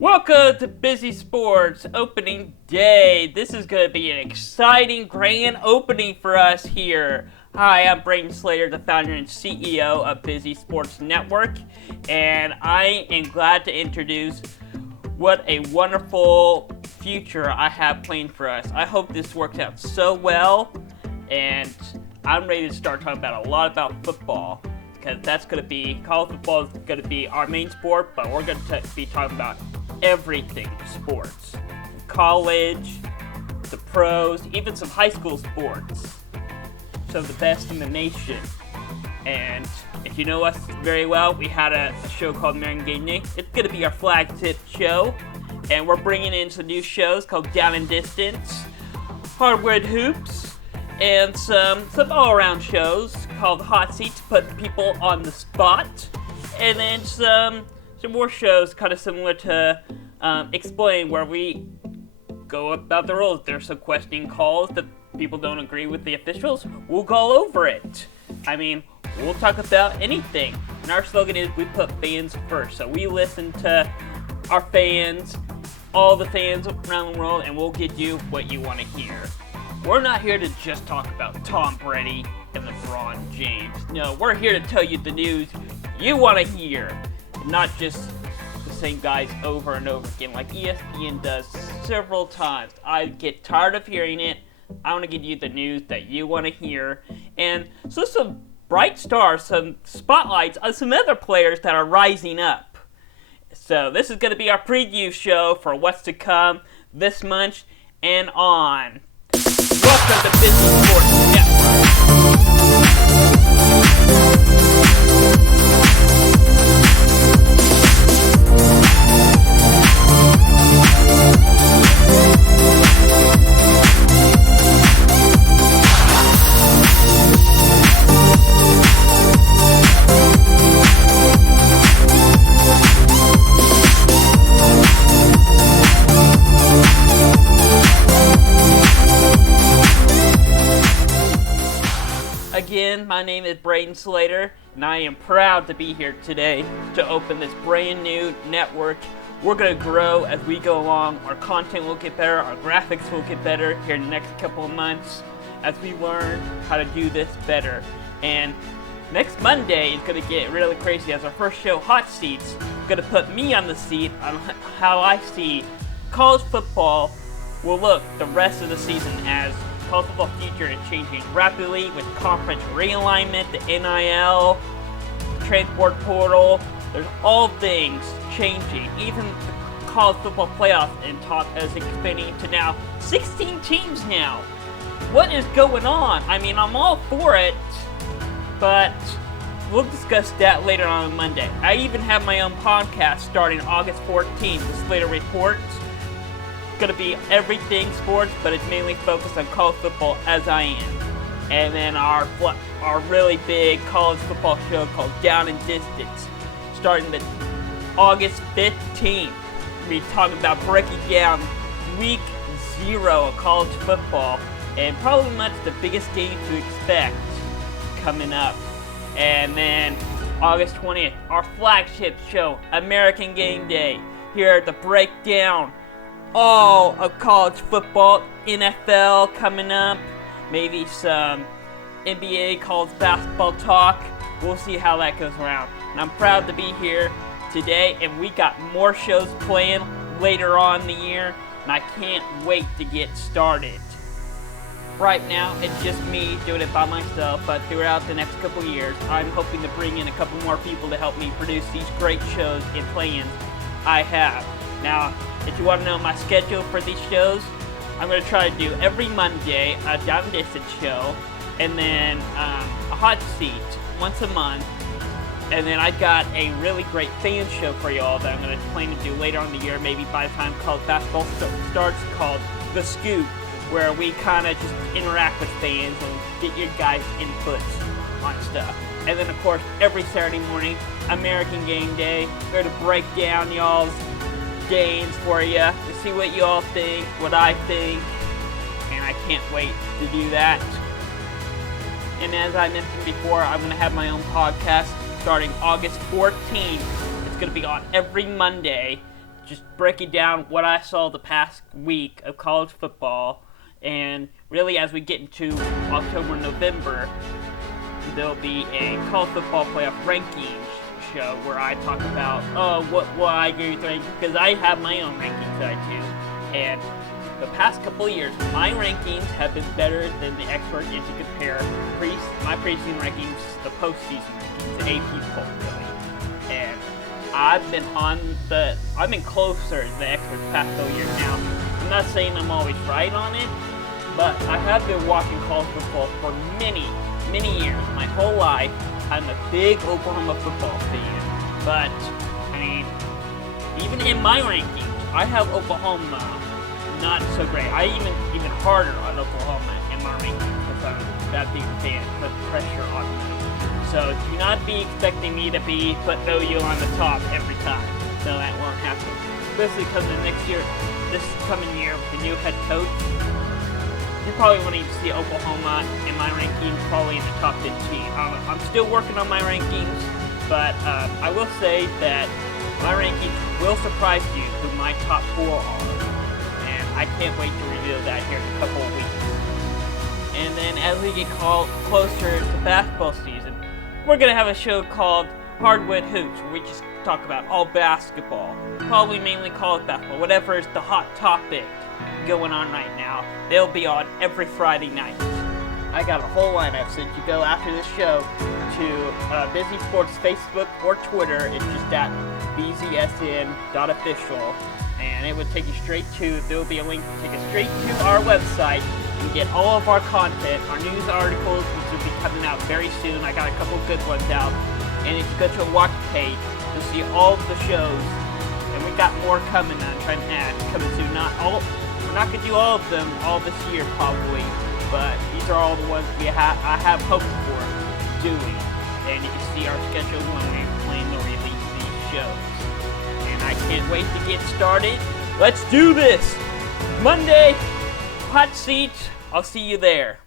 Welcome to Busy Sports opening day. This is going to be an exciting grand opening for us here. Hi, I'm Braden Slater, the founder and CEO of Busy Sports Network, and I am glad to introduce what a wonderful future I have planned for us. I hope this works out so well, and I'm ready to start talking about a lot about football, because that's going to be, college football is going to be our main sport, but we're going to be talking about everything sports. College, the pros, even some high school sports. So the best in the nation. And if you know us very well, we had a show called American Game Day. It's going to be our flagship show. And we're bringing in some new shows called Down and Distance, Hardwood Hoops, and some all-around shows called Hot Seat to put people on the spot. And then some more shows kind of similar to Explain, where we go about the rules. There's some questioning calls that people don't agree with the officials. We'll go over it. I mean, we'll talk about anything. And our slogan is we put fans first. So we listen to our fans, all the fans around the world, and we'll get you what you want to hear. We're not here to just talk about Tom Brady and LeBron James. No, we're here to tell you the news you want to hear. Not just the same guys over and over again like ESPN does several times. I get tired of hearing it. I want to give you the news that you want to hear. And so some bright stars, some spotlights on some other players that are rising up. So this is going to be our preview show for what's to come this month and on. Welcome to Busy Sports Network. Again, my name is Braden Slater, and I am proud to be here today to open this brand new network. We're going to grow as we go along. Our content will get better, our graphics will get better here in the next couple of months as we learn how to do this better. And next Monday is going to get really crazy as our first show, Hot Seats, going to put me on the seat on how I see college football will look the rest of the season, as college football future is changing rapidly with conference realignment, the NIL, transport portal. There's all things changing. Even the college football playoff and talk is expanding to now 16 teams now. What is going on? I mean, I'm all for it, but we'll discuss that later on Monday. I even have my own podcast starting August 14th, the Slater Report. Going to be everything sports, but it's mainly focused on college football as I am. And then our really big college football show called Down and Distance, starting the August 15th. We'll be talking about breaking down week 0 of college football, and probably much the biggest game to expect coming up. And then August 20th, our flagship show, American Game Day, here to break down all of college football, NFL coming up, maybe some NBA college basketball talk. We'll see how that goes around. And I'm proud to be here today, and we got more shows planned later on in the year, and I can't wait to get started. Right now, it's just me doing it by myself, but throughout the next couple years, I'm hoping to bring in a couple more people to help me produce these great shows and plans I have. Now, if you want to know my schedule for these shows, I'm going to try to do every Monday a Down and Distance show, and then a Hot Seat once a month, and then I got a really great fan show for y'all that I'm going to plan to do later on in the year, maybe by the time college basketball starts, called The Scoop, where we kind of just interact with fans and get your guys' inputs on stuff. And then, of course, every Saturday morning, American Game Day, we're going to break down y'all's games for you to see what you all think, what I think, and I can't wait to do that. And as I mentioned before, I'm going to have my own podcast starting August 14th. It's going to be on every Monday, just breaking down what I saw the past week of college football. And really, as we get into October, November, there'll be a college football playoff rankings show where I talk about what I agree with rankings, because I have my own rankings that I do. And the past couple of years, my rankings have been better than the experts if you compare my preseason rankings to the postseason rankings, the AP poll, really. And I've been closer to the experts the past couple of years now. I'm not saying I'm always right on it, but I have been watching college football for many years. My whole life, I'm a big Oklahoma football fan. But, I mean, even in my rankings, I have Oklahoma not so great. I even harder on Oklahoma in my rankings because I'm that big fan, put pressure on them. So do not be expecting me to be put OU on the top every time. No, that won't happen. Especially because this coming year, with the new head coach, you're probably wanting to see Oklahoma in my rankings, probably in the top 15. I'm still working on my rankings, but I will say that my rankings will surprise you who my top 4 are. And I can't wait to reveal that here in a couple of weeks. And then as we get closer to basketball season, we're going to have a show called Hardwood Hoops, where we just talk about all basketball. Probably mainly college basketball, whatever is the hot topic going on right now. They'll be on every Friday night. I got a whole lineup, so if you go after this show to Busy Sports Facebook or Twitter, it's just at bzsn.official, and it would take you there will be a link to take you straight to our website and get all of our content, our news articles, which will be coming out very soon. I got a couple good ones out. And if you go to a watch page, you'll see all of the shows, and we got more coming. I'm trying to add coming soon. We're not gonna do all of them all this year probably, but these are all the ones I have hope for doing. And you can see our schedule when we plan to release these shows. And I can't wait to get started. Let's do this! Monday, hot seat. I'll see you there.